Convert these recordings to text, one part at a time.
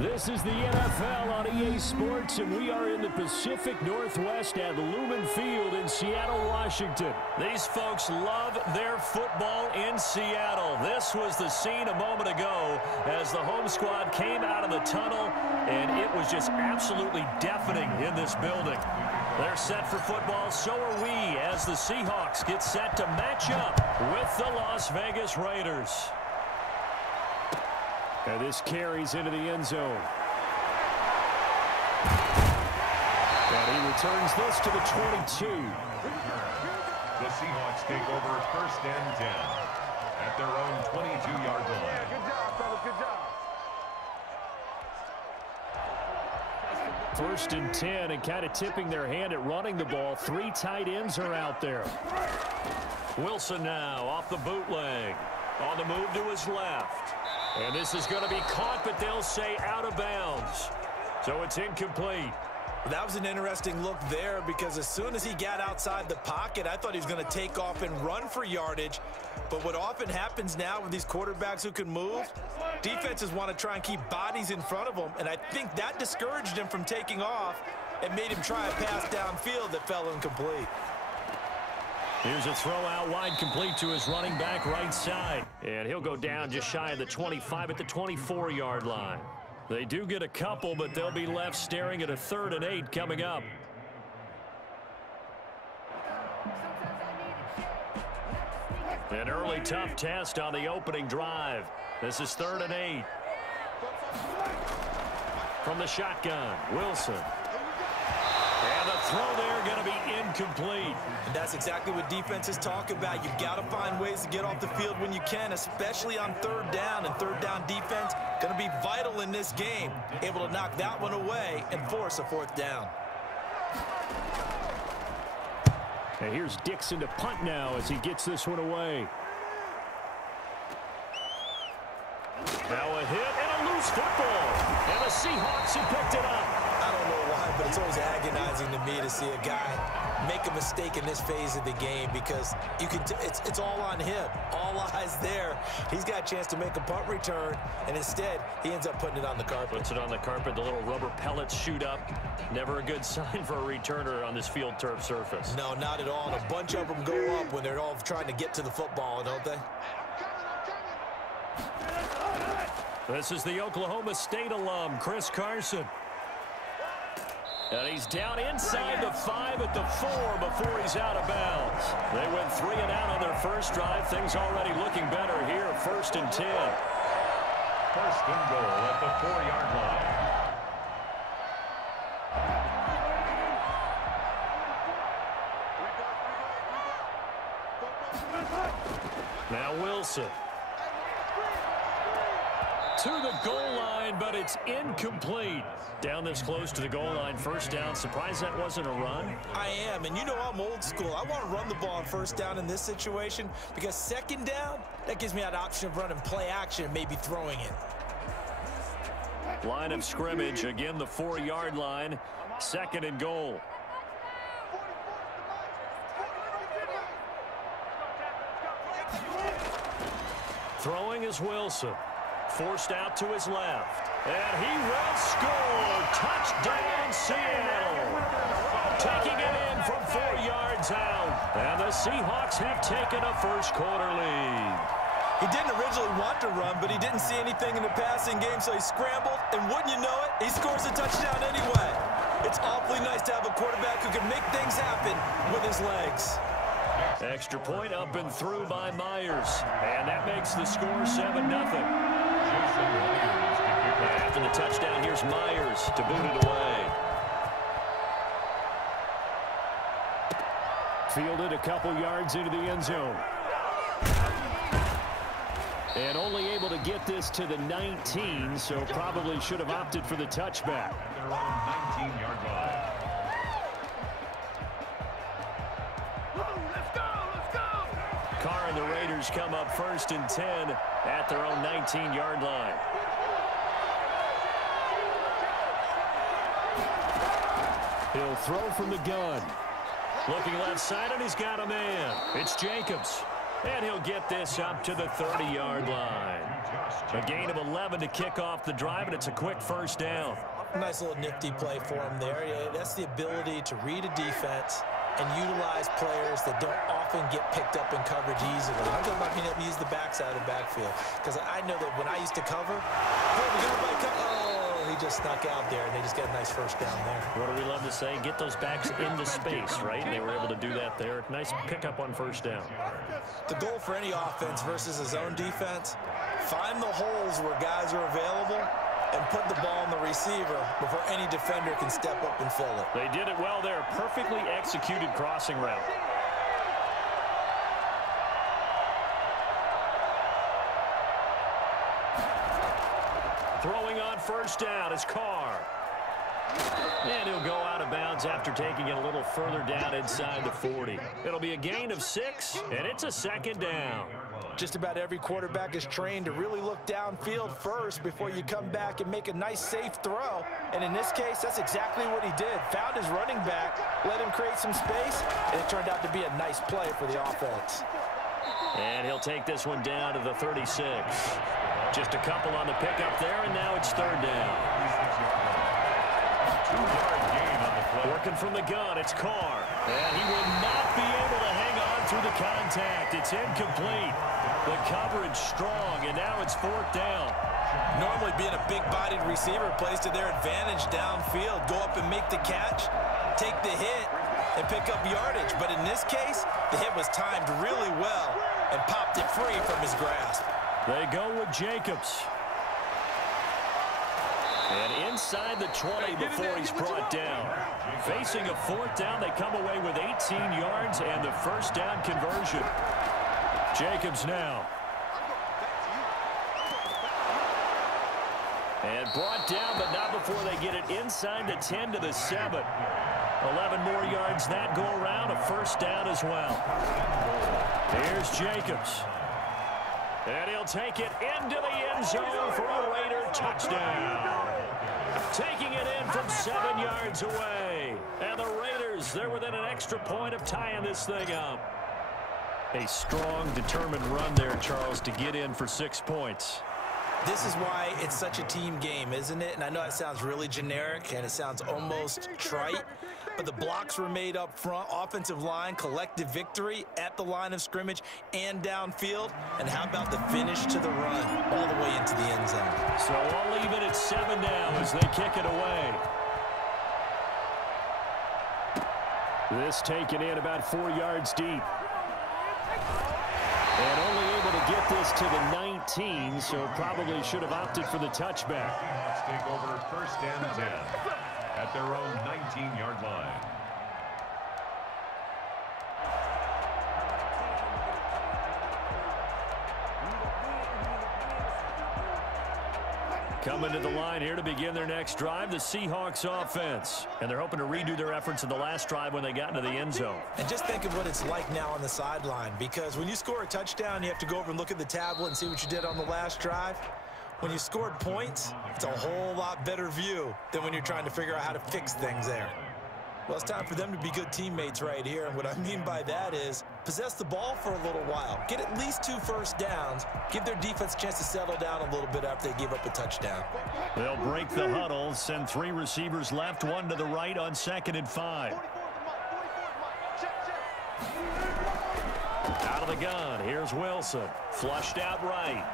This is the NFL on EA Sports, and we are in the Pacific Northwest at Lumen Field in Seattle, Washington. These folks love their football in Seattle. This was the scene a moment ago as the home squad came out of the tunnel, and it was just absolutely deafening in this building. They're set for football, so are we, as the Seahawks get set to match up with the Las Vegas Raiders. And this carries into the end zone. And he returns this to the 22. The Seahawks take over first and 10 at their own 22-yard line. Good job, fellas. Good job. First and 10, and kind of tipping their hand at running the ball. 3 tight ends are out there. Wilson now off the bootleg. On the move to his left. And this is going to be caught, but they'll say out of bounds. So it's incomplete. That was an interesting look there because as soon as he got outside the pocket, I thought he was going to take off and run for yardage. But what often happens now with these quarterbacks who can move, defenses want to try and keep bodies in front of them. And I think that discouraged him from taking off and made him try a pass downfield that fell incomplete. Here's a throw out wide, complete to his running back right side. And he'll go down just shy of the 25 at the 24-yard line. They do get a couple, but they'll be left staring at a 3rd and 8 coming up. An early tough test on the opening drive. This is 3rd and 8. From the shotgun, Wilson. And the throw there going to be incomplete. And that's exactly what defenses talk about. You've got to find ways to get off the field when you can, especially on 3rd down. And 3rd down defense going to be vital in this game. Able to knock that one away and force a 4th down. And here's Dixon to punt now as he gets this one away. Now a hit and a loose football. And the Seahawks have picked it up. I don't know why, but it's always agonizing to me to see a guy make a mistake in this phase of the game because you can it's all on him. All eyes there. He's got a chance to make a punt return, and instead he ends up putting it on the carpet. Puts it on the carpet. The little rubber pellets shoot up. Never a good sign for a returner on this field turf surface. No, not at all. And a bunch of them go up when they're all trying to get to the football, don't they? This is the Oklahoma State alum, Chris Carson. And he's down inside the 5 at the 4 before he's out of bounds. They went 3 and out on their first drive. Things already looking better here. 1st and 10. 1st and goal at the 4-yard line. Now Wilson. To the goal line, but it's incomplete. Down this close to the goal line, 1st down. Surprised that wasn't a run? I am, and you know I'm old school. I want to run the ball on 1st down in this situation because 2nd down, that gives me that option of running play action and maybe throwing it. Line of scrimmage, again the 4-yard line, 2nd and goal. Throwing is Wilson. Forced out to his left. And he will score. Touchdown, Seattle. Taking it in from 4 yards out. And the Seahawks have taken a first-quarter lead. He didn't originally want to run, but he didn't see anything in the passing game, so he scrambled. And wouldn't you know it, he scores a touchdown anyway. It's awfully nice to have a quarterback who can make things happen with his legs. Extra point up and through by Myers. And that makes the score 7-0. After the touchdown, here's Myers to boot it away. Fielded a couple yards into the end zone. And only able to get this to the 19, so probably should have opted for the touchback. Their own 19-yard line. Carr and the Raiders come up 1st and 10 at their own 19-yard line. He'll throw from the gun. Looking left side, and he's got a man. It's Jacobs. And he'll get this up to the 30-yard line. A gain of 11 to kick off the drive, and it's a quick first down. Nice little nifty play for him there. Yeah, that's the ability to read a defense and utilize players that don't often get picked up in coverage easily. I'm talking about being able to use the backside of the backfield. Because I know that when I used to cover, he just snuck out there, and they just got a nice first down there. What do we love to say? Get those backs into space, right? And they were able to do that there. Nice pickup on first down. The goal for any offense versus a zone defense, find the holes where guys are available and put the ball on the receiver before any defender can step up and fill it. They did it well there. Perfectly executed crossing route. Throwing on first down is Carr. And he'll go out of bounds after taking it a little further down inside the 40. It'll be a gain of 6, and it's a second down. Just about every quarterback is trained to really look downfield first before you come back and make a nice, safe throw. And in this case, that's exactly what he did. Found his running back, let him create some space, and it turned out to be a nice play for the offense. And he'll take this one down to the 36. Just a couple on the pickup there, and now it's third down. 2-yard gain on the play. Working from the gun, it's Carr. And he will not be able to hang on through the contact. It's incomplete. The coverage strong, and now it's fourth down. Normally being a big-bodied receiver plays to their advantage downfield. Go up and make the catch, take the hit, and pick up yardage. But in this case, the hit was timed really well and popped it free from his grasp. They go with Jacobs. And inside the 20 before he's brought down. Facing a fourth down, they come away with 18 yards and the first down conversion. Jacobs now. And brought down, but not before they get it inside the 10 to the 7. 11 more yards that go around, a first down as well. Here's Jacobs. And he'll take it into the end zone for a Raider touchdown. Taking it in from 7 yards away. And the Raiders, they're within an extra point of tying this thing up. A strong, determined run there, Charles, to get in for 6 points. This is why it's such a team game, isn't it? And I know it sounds really generic and it sounds almost trite, but the blocks were made up front, offensive line, collective victory at the line of scrimmage and downfield. And how about the finish to the run all the way into the end zone? So I'll leave it at 7 now as they kick it away. This taken in about 4 yards deep. And only able to get this to the 19, so probably should have opted for the touchback. Let's take over first and 10 at their own 19-yard line. Coming to the line here to begin their next drive, the Seahawks offense. And they're hoping to redo their efforts in the last drive when they got into the end zone. And just think of what it's like now on the sideline, because when you score a touchdown, you have to go over and look at the tablet and see what you did on the last drive. When you scored points, it's a whole lot better view than when you're trying to figure out how to fix things there. Well, it's time for them to be good teammates right here, and what I mean by that is possess the ball for a little while, get at least 2 first downs, give their defense a chance to settle down a little bit after they give up a touchdown. They'll break the huddle, send 3 receivers left, 1 to the right on 2nd and 5. Out of the gun, here's Wilson, flushed out right.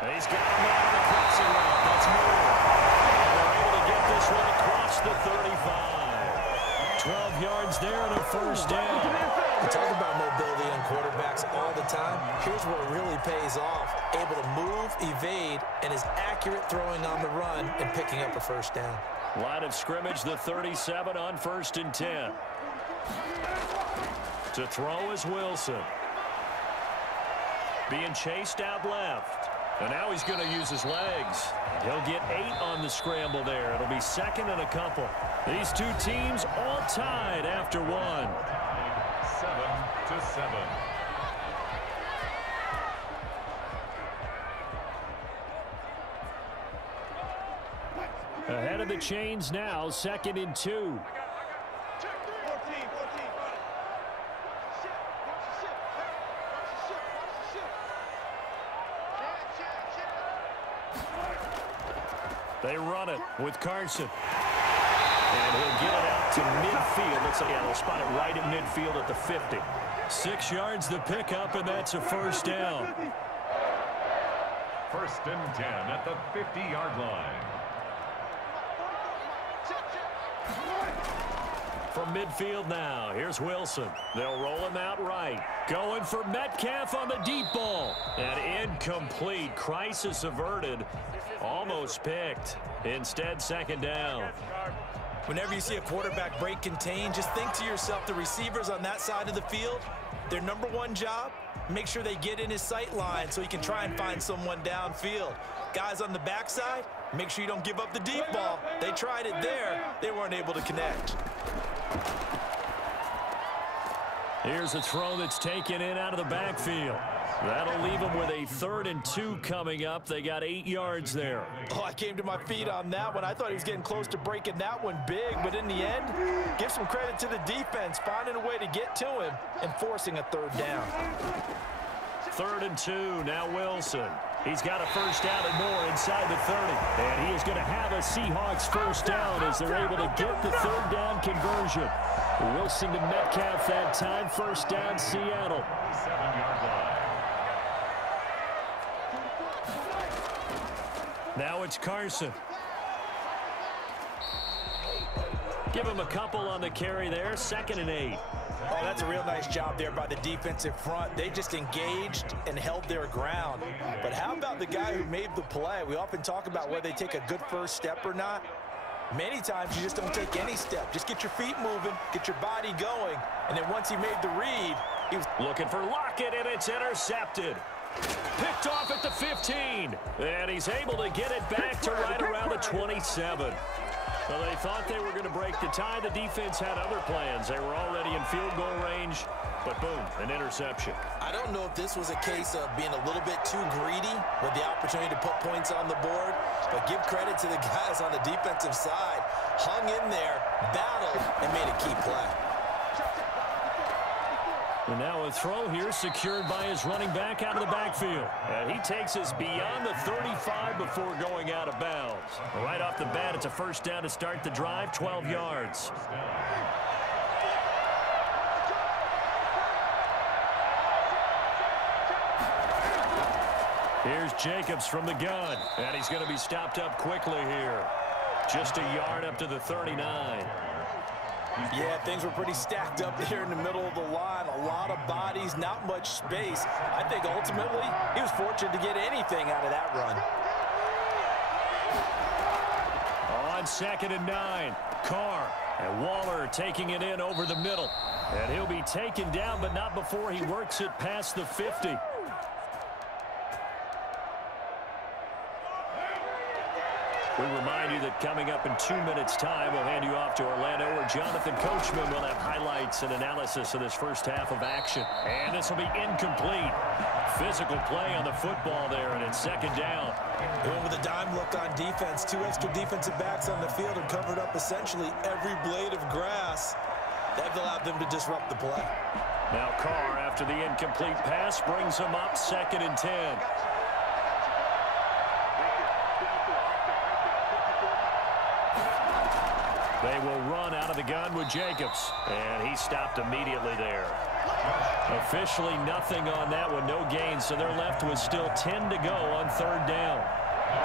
And he's got a man on the crossing route, that's more. And they're able to get this one across the 35. 12 yards there and a first down. We talk about mobility on quarterbacks all the time. Here's where it really pays off. Able to move, evade, and is accurate throwing on the run and picking up a first down. Line of scrimmage, the 37 on 1st and 10. To throw is Wilson. Being chased out left. And now he's going to use his legs. He'll get 8 on the scramble there. It'll be 2nd and a couple. These 2 teams all tied after 1. 7-7. Ahead of the chains now, 2nd and 2. They run it with Carson. And he'll get it out to midfield. Looks like they'll spot it right at midfield at the 50. 6 yards the pickup, and that's a first down. 1st and 10 at the 50-yard line. From midfield now, here's Wilson. They'll roll him out right. Going for Metcalf on the deep ball. And incomplete. Crisis averted. Almost picked. Instead, 2nd down. Whenever you see a quarterback break contain, just think to yourself, the receivers on that side of the field, their number one job, make sure they get in his sight line so he can try and find someone downfield. Guys on the backside, make sure you don't give up the deep ball. They tried it there. They weren't able to connect. Here's a throw that's taken in out of the backfield. That'll leave them with a 3rd and 2 coming up. They got 8 yards there. Oh, I came to my feet on that one. I thought he was getting close to breaking that one big, but in the end, give some credit to the defense, finding a way to get to him and forcing a 3rd down. 3rd and 2, now Wilson. He's got a first down and more inside the 30. And he is going to have a Seahawks first down as they're able to get the 3rd down conversion. Wilson to Metcalf that time. First down, Seattle. 7-yard line. Now it's Carson. Give him a couple on the carry there. 2nd and 8. Oh, that's a real nice job there by the defensive front. They just engaged and held their ground. But how about the guy who made the play? We often talk about whether they take a good first step or not. Many times you just don't take any step. Just get your feet moving, get your body going, and then once he made the read, he was looking for Lockett, and it's intercepted. Picked off at the 15, and he's able to get it back to right around the 27. Well, they thought they were going to break the tie. The defense had other plans. They were already in field goal range, but boom, an interception. I don't know if this was a case of being a little bit too greedy with the opportunity to put points on the board, but give credit to the guys on the defensive side. Hung in there, battled, and made a key play. And now a throw here secured by his running back out of the backfield. And he takes us beyond the 35 before going out of bounds. Right off the bat, it's a first down to start the drive, 12 yards. Here's Jacobs from the gun. And he's going to be stopped up quickly here. Just a yard up to the 39. Yeah, things were pretty stacked up there in the middle of the line. A lot of bodies, not much space. I think ultimately he was fortunate to get anything out of that run. On 2nd and 9, Carr and Waller taking it in over the middle. And he'll be taken down, but not before he works it past the 50. We remind you that coming up in 2 minutes' time, we'll hand you off to Orlando, where Jonathan Coachman will have highlights and analysis of this first half of action. And this will be incomplete. Physical play on the football there, and it's 2nd down. Going with a dime look on defense. 2 extra defensive backs on the field and covered up essentially every blade of grass. That allowed them to disrupt the play. Now Carr, after the incomplete pass, brings him up 2nd and 10. They will run out of the gun with Jacobs, and he stopped immediately there. Officially nothing on that one, no gain, so they're left with still 10 to go on 3rd down.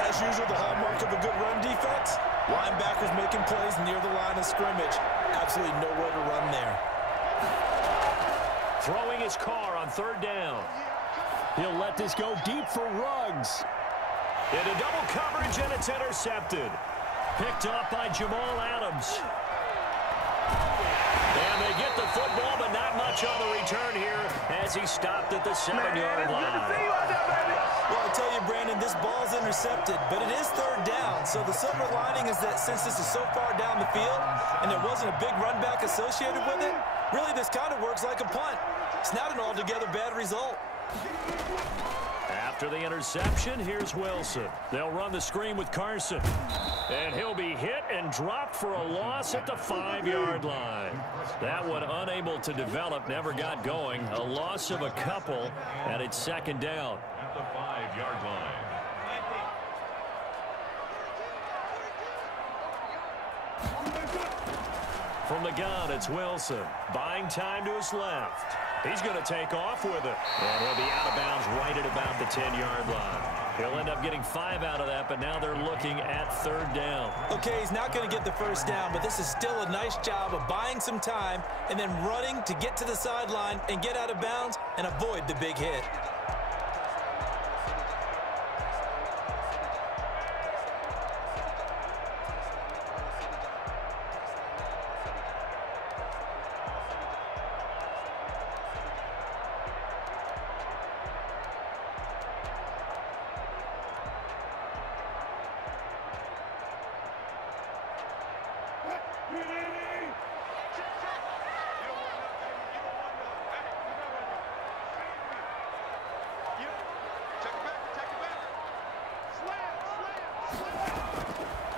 As usual, the hallmark of a good run defense, linebackers making plays near the line of scrimmage. Absolutely nowhere to run there. Throwing his Carr on 3rd down. He'll let this go deep for Ruggs. Into double coverage, and it's intercepted. Picked off by Jamal Adams. And they get the football, but not much on the return here as he stopped at the 7-yard line. Well, I tell you, Brandon, this ball's intercepted, but it is 3rd down. So the silver lining is that since this is so far down the field and there wasn't a big run back associated with it, really this kind of works like a punt. It's not an altogether bad result. After the interception, here's Wilson. They'll run the screen with Carson. And he'll be hit and dropped for a loss at the 5-yard line. That one unable to develop, never got going. A loss of a couple, and it's 2nd down. At the 5-yard line. From the gun, it's Wilson. Buying time to his left. He's going to take off with it. And he'll be out of bounds right at about the 10-yard line. He'll end up getting 5 out of that, but now they're looking at 3rd down. Okay, he's not going to get the first down, but this is still a nice job of buying some time and then running to get to the sideline and get out of bounds and avoid the big hit.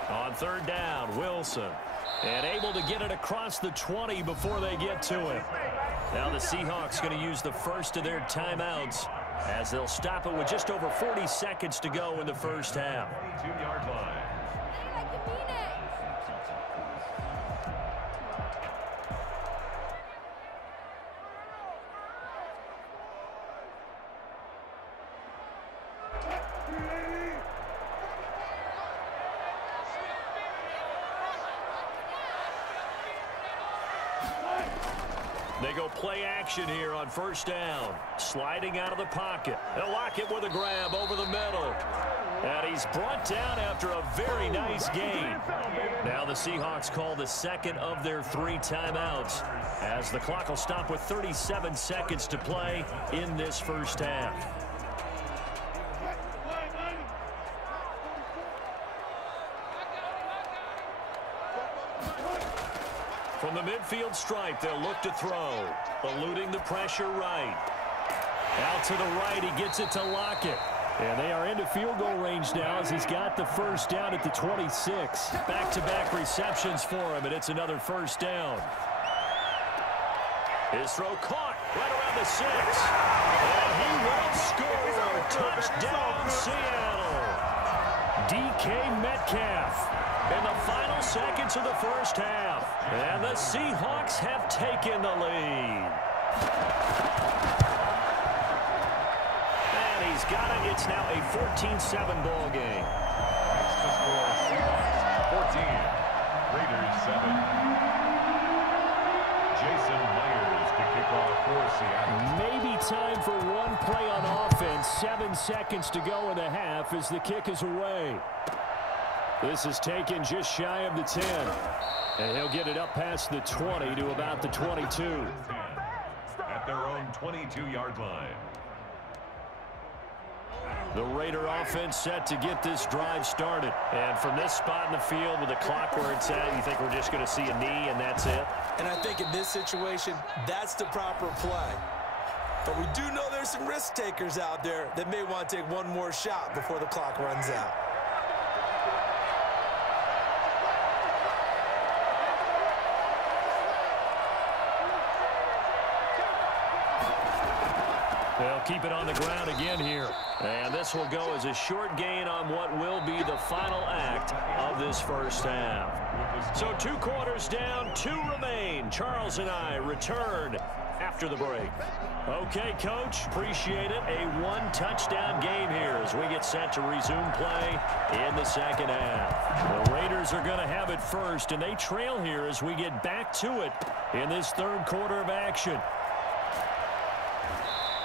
On 3rd down, Wilson. And able to get it across the 20 before they get to him. Now the Seahawks going to use the first of their timeouts as they'll stop it with just over 40 seconds to go in the first half. 2-yard line. They go play action here on 1st down. Sliding out of the pocket. They'll lock it with a grab over the middle. And he's brought down after a very nice gain. Now the Seahawks call the second of their 3 timeouts as the clock will stop with 37 seconds to play in this first half. From the midfield stripe, they'll look to throw. Eluding the pressure right. Out to the right, he gets it to Lockett. And they are into field goal range now as he's got the first down at the 26. Back-to-back receptions for him, and it's another first down. His throw caught right around the 6. And he will score. Touchdown, Seattle. DK Metcalf in the final seconds of the first half. And the Seahawks have taken the lead. And he's got it. It's now a 14-7 ball game. That's the score. Seahawks 14, Raiders 7. Jason Myers to kick off for Seattle. Maybe time for one play on offense. 7 seconds to go in the half as the kick is away. This is taken just shy of the 10. And he'll get it up past the 20 to about the 22. At their own 22-yard line. The Raider offense set to get this drive started. And from this spot in the field with the clock where it's at, you think we're just going to see a knee and that's it? And I think in this situation, that's the proper play. But we do know there's some risk takers out there that may want to take one more shot before the clock runs out. They'll keep it on the ground again here. And this will go as a short gain on what will be the final act of this first half. So 2 quarters down, 2 remain. Charles and I return after the break. Okay, Coach, appreciate it. A 1-touchdown game here as we get set to resume play in the second half. The Raiders are going to have it first, and they trail here as we get back to it in this 3rd quarter of action.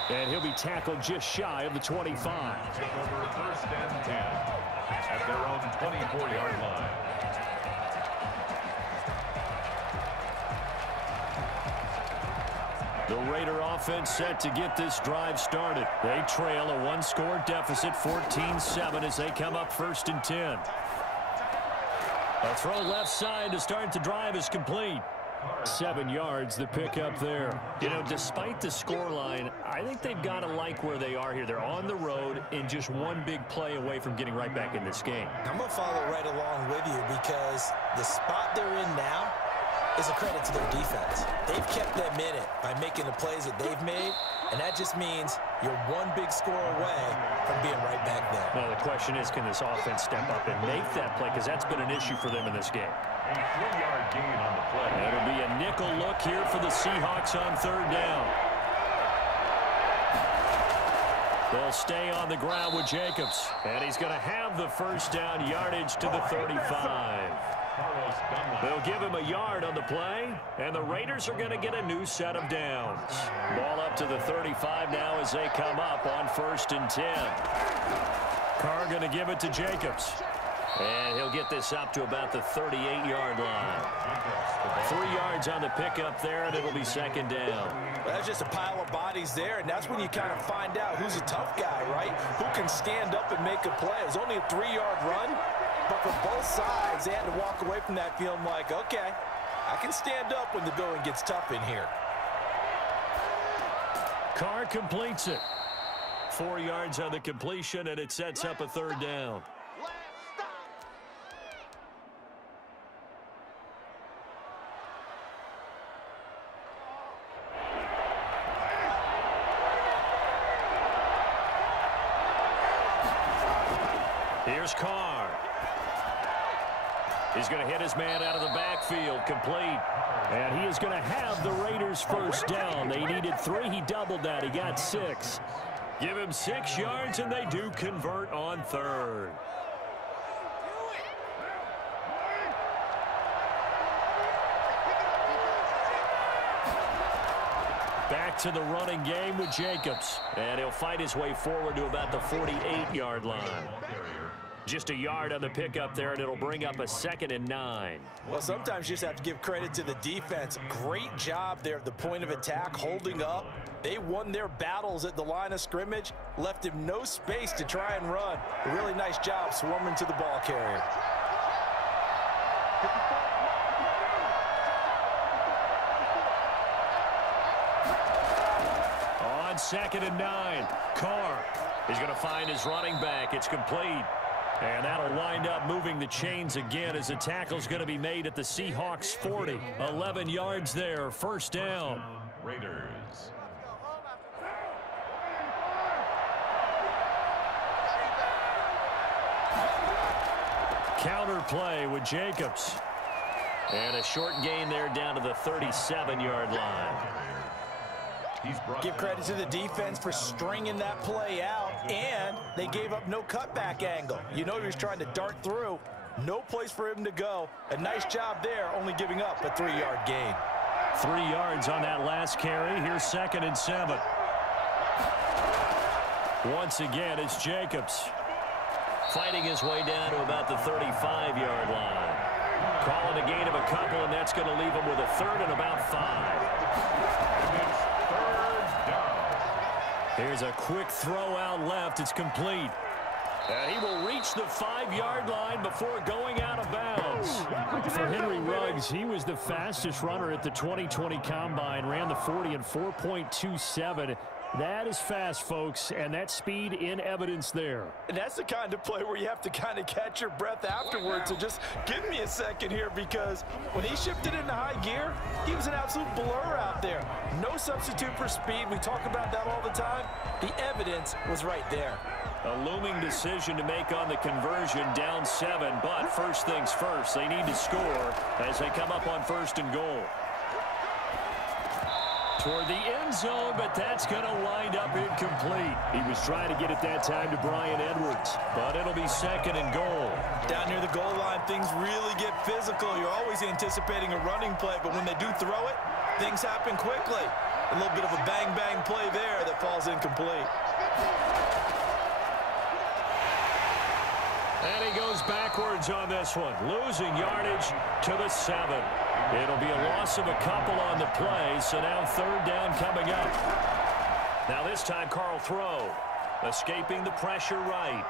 And he'll be tackled just shy of the 25. Take over 1st and 10 at their own 24-yard line. The Raider offense set to get this drive started. They trail a 1-score deficit, 14-7, as they come up 1st and 10. A throw left side to start the drive is complete. 7 yards, the pickup there. You know, despite the scoreline, I think they've got to like where they are here. They're on the road and just one big play away from getting right back in this game. I'm going to follow right along with you because the spot they're in now is a credit to their defense. They've kept them in it by making the plays that they've made, and that just means you're one big score away from being right back there. Now, the question is, can this offense step up and make that play? Because that's been an issue for them in this game. A 3-yard gain on the play. It'll be a nickel look here for the Seahawks on third down. They'll stay on the ground with Jacobs. And he's going to have the first down yardage to the 35. They'll give him a yard on the play, and the Raiders are going to get a new set of downs. Ball up to the 35 now as they come up on 1st and 10. Carr going to give it to Jacobs. And he'll get this up to about the 38-yard line. 3 yards on the pickup there, and it'll be 2nd down. Well, that's just a pile of bodies there, and that's when you kind of find out who's a tough guy, right? Who can stand up and make a play. It was only a 3-yard run, but for both sides, they had to walk away from that feeling like, okay, I can stand up when the going gets tough in here. Carr completes it. 4 yards on the completion, and it sets up a 3rd down. Here's Carr. He's going to hit his man out of the backfield, complete. And he is going to have the Raiders' first down. They needed 3. He doubled that. He got 6. Give him 6 yards, and they do convert on 3rd. Back to the running game with Jacobs. And he'll fight his way forward to about the 48-yard line. Just a yard on the pickup there, and it'll bring up a 2nd and 9. Well, sometimes you just have to give credit to the defense. Great job there at the point of attack, holding up. They won their battles at the line of scrimmage, left him no space to try and run. A really nice job swarming to the ball carrier. On 2nd and 9, Carr is going to find his running back. It's complete. And that'll wind up moving the chains again as the tackle's going to be made at the Seahawks 40. 11 yards there, 1st down. Raiders. Counter play with Jacobs. And a short gain there down to the 37-yard line. Give credit to the defense for stringing that play out, and they gave up no cutback angle. You know he was trying to dart through. No place for him to go. A nice job there, only giving up a 3-yard gain. 3 yards on that last carry. Here's 2nd and 7. Once again, it's Jacobs. Fighting his way down to about the 35-yard line. Calling a gain of a couple, and that's going to leave him with a 3rd and about 5. Here's a quick throw out left. It's complete. And he will reach the 5-yard line before going out of bounds. For Henry Ruggs, he was the fastest runner at the 2020 Combine. Ran the 40 in 4.27. That is fast, folks, and that speed in evidence there. And that's the kind of play where you have to kind of catch your breath afterwards. So just give me a second here, because when he shifted into high gear, he was an absolute blur out there. No substitute for speed. We talk about that all the time. The evidence was right there. A looming decision to make on the conversion, down 7. But first things first, they need to score as they come up on 1st and goal. Toward the end zone, but that's going to wind up incomplete. He was trying to get it that time to Bryan Edwards, but it'll be 2nd and goal. Down near the goal line, things really get physical. You're always anticipating a running play, but when they do throw it, things happen quickly. A little bit of a bang-bang play there that falls incomplete. And he goes backwards on this one, losing yardage to the 7. It'll be a loss of a couple on the play, so now 3rd down coming up. Now this time, Carl throw, escaping the pressure right.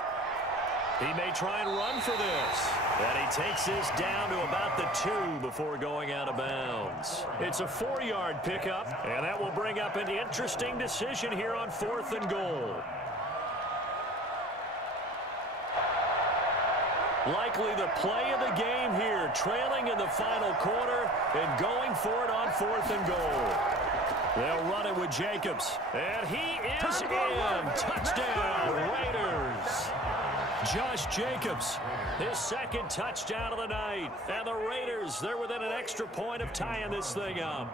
He may try and run for this. And he takes this down to about the 2 before going out of bounds. It's a 4-yard pickup, and that will bring up an interesting decision here on 4th and goal. Likely the play of the game here, trailing in the final quarter and going for it on 4th and goal. They'll run it with Jacobs, and he is in. Touchdown, Raiders. Josh Jacobs His second touchdown of the night. And the Raiders, they're within an extra point of tying this thing up.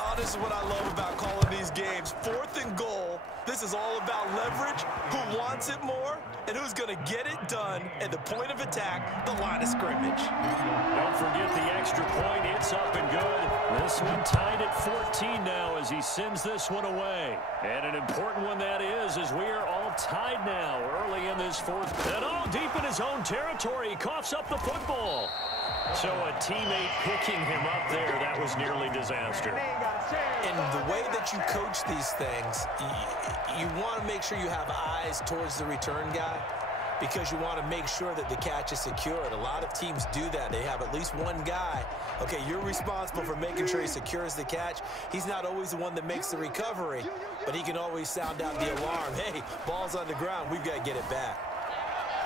Oh, this is what I love about calling these games. 4th and goal. This is all about leverage, who wants it more, and who's going to get it done at the point of attack, the line of scrimmage. Don't forget the extra point. It's up and good. This one tied at 14 now as he sends this one away. And an important one that is, as we are all tied now early in this 4th. And deep in his own territory, he coughs up the football. So a teammate picking him up there, that was nearly disaster. And the way that you coach these things, you want to make sure you have eyes towards the return guy because you want to make sure that the catch is secured. A lot of teams do that. They have at least one guy. Okay, you're responsible for making sure he secures the catch. He's not always the one that makes the recovery, but he can always sound out the alarm. Hey, ball's on the ground. We've got to get it back.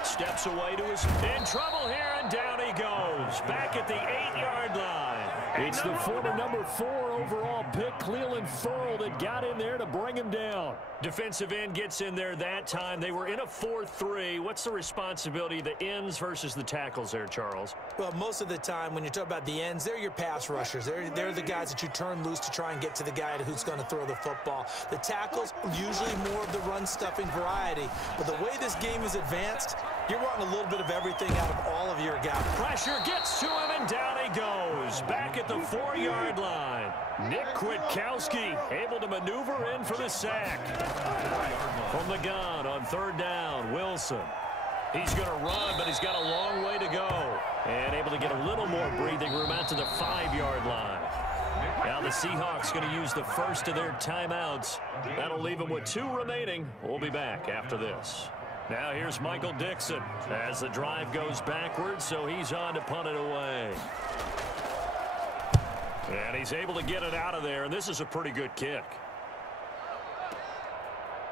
Steps away to his in trouble here, and down he goes. Back at the 8-yard line. It's the former number 4 overall pick, Cleveland Ferrell, that got in there to bring him down. Defensive end gets in there that time. They were in a 4-3. What's the responsibility of the ends versus the tackles there, Charles? Well, most of the time when you talk about the ends, they're your pass rushers. They're the guys that you turn loose to try and get to the guy who's going to throw the football. The tackles, usually more of the run-stuffing variety. But the way this game is advanced, you're wanting a little bit of everything out of all of your guys. Pressure gets to him, and down he goes. Back at the 4-yard line. Nick Kwiatkowski able to maneuver in for the sack. From the gun on 3rd down, Wilson. He's going to run, but he's got a long way to go. And able to get a little more breathing room out to the 5-yard line. Now the Seahawks going to use the first of their timeouts. That'll leave them with 2 remaining. We'll be back after this. Now here's Michael Dixon as the drive goes backwards, so he's on to punt it away. And he's able to get it out of there, and this is a pretty good kick.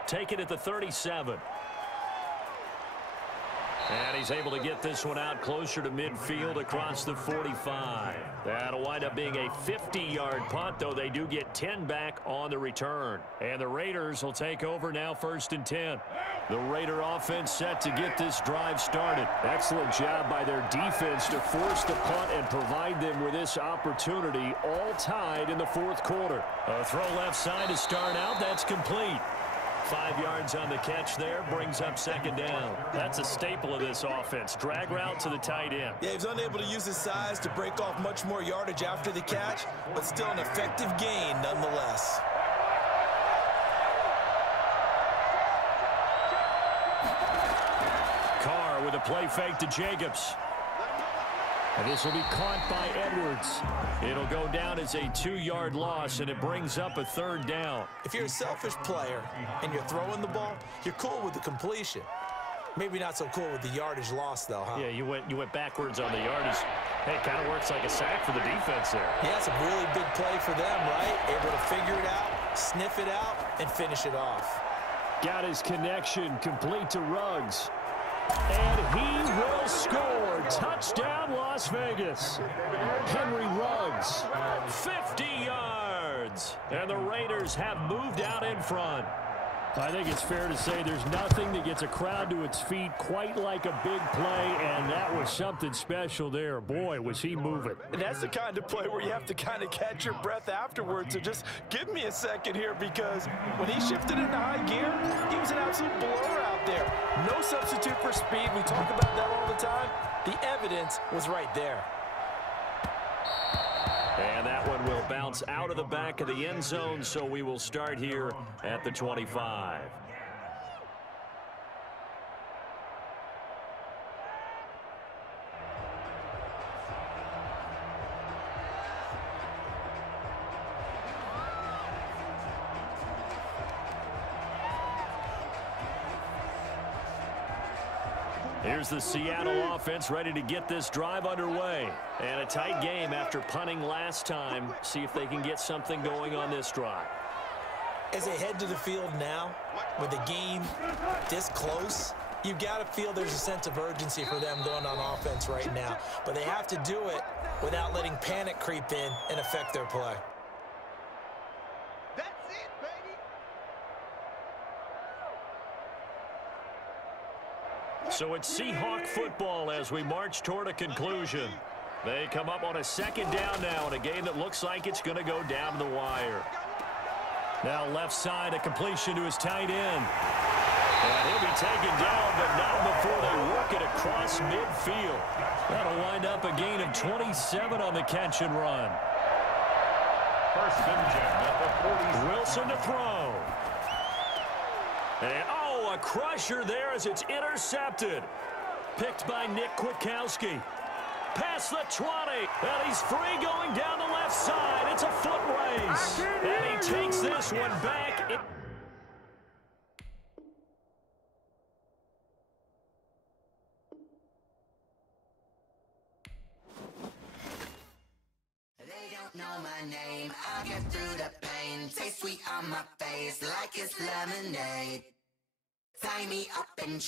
Take it at the 37. And he's able to get this one out closer to midfield across the 45. That'll wind up being a 50-yard punt, though they do get 10 back on the return. And the Raiders will take over now 1st and 10. The Raider offense set to get this drive started. Excellent job by their defense to force the punt and provide them with this opportunity, all tied in the 4th quarter. A throw left side to start out. That's complete. 5 yards on the catch there, brings up 2nd down. That's a staple of this offense. Drag route to the tight end. Yeah, he was unable to use his size to break off much more yardage after the catch, but still an effective gain nonetheless. Carr with a play fake to Jacobs. And this will be caught by Edwards. It'll go down as a 2-yard loss, and it brings up a 3rd down. If you're a selfish player and you're throwing the ball, you're cool with the completion. Maybe not so cool with the yardage loss, though, huh? Yeah, you went backwards on the yardage. Hey, it kind of works like a sack for the defense there. Yeah, it's a really big play for them, right? Able to figure it out, sniff it out, and finish it off. Got his connection complete to Ruggs. And he will score. Touchdown, Las Vegas. Henry Ruggs, 50 yards. And the Raiders have moved out in front. I think it's fair to say there's nothing that gets a crowd to its feet quite like a big play, and that was something special there. Boy, was he moving. And that's the kind of play where you have to kind of catch your breath afterwards. So just give me a second here, because when he shifted into high gear, he was an absolute blower out there. No substitute for speed. We talk about that all the time. The evidence was right there. And that one will bounce out of the back of the end zone, so we will start here at the 25. Here's the Seattle offense ready to get this drive underway. And a tight game after punting last time. See if they can get something going on this drive. As they head to the field now, with the game this close, you've got to feel there's a sense of urgency for them going on offense right now. But they have to do it without letting panic creep in and affect their play. That's it, baby. So it's Seahawk football as we march toward a conclusion. They come up on a second down now in a game that looks like it's going to go down the wire. Now left side, a completion to his tight end. And he'll be taken down, but not before they work it across midfield. That'll wind up a gain of 27 on the catch and run. First and 10 at the 40. Wilson to throw. And, a crusher there as it's intercepted. Picked by Nick Kwiatkowski. Past the 20. And he's free going down the left side. It's a foot race. And he takes this one back. They don't know my name. I'll get through the pain. Taste sweet on my face like it's lemonade. Tie me up and